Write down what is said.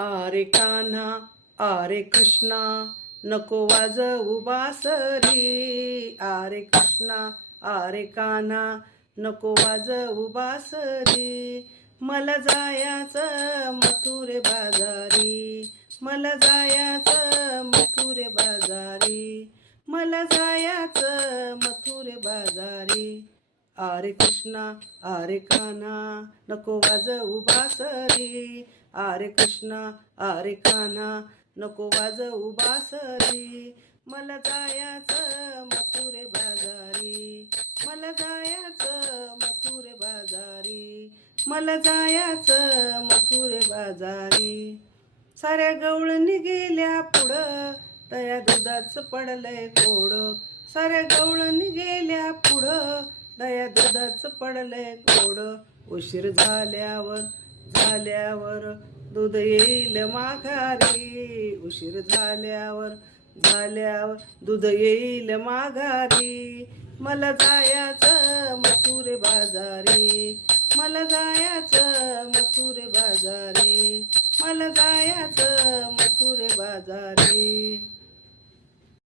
आरे कान्हा आरे कृष्णा नको वाजवू बासरी. आरे कृष्णा आरे कान्हा नको वाजवू बासरी. मला जायाचं मथुरे बाजारी. मला जायाचं मथुरे बाजारी. मला जायाचं मथुरे बाजारी. आरे कृष्णा आरे कान्हा नको वाजवू बासरी. आरे कृष्णा आरे कान्हा नको वाजवू बासरी. मला जायाचं मथुरे बाजारी. मला जायाचं मथुरे बाजारी. मला जायाचं मथुरे बाजारी. साऱ्या गवळणी गेल्या पुढं तया दुधाचं पडलंय कोड. साऱ्या गवळणी गेल्या पुढं दया दुधाचं पडलंय कोड. उशीर झाल्यावर दूध येईल माघारी. उशीर झाल्यावर दूध येईल माघारी. मला जायाचं मथुरे बाजारी. मला जायाचं मथुरे बाजारी. मला जायाचं मथुरे बाजारी.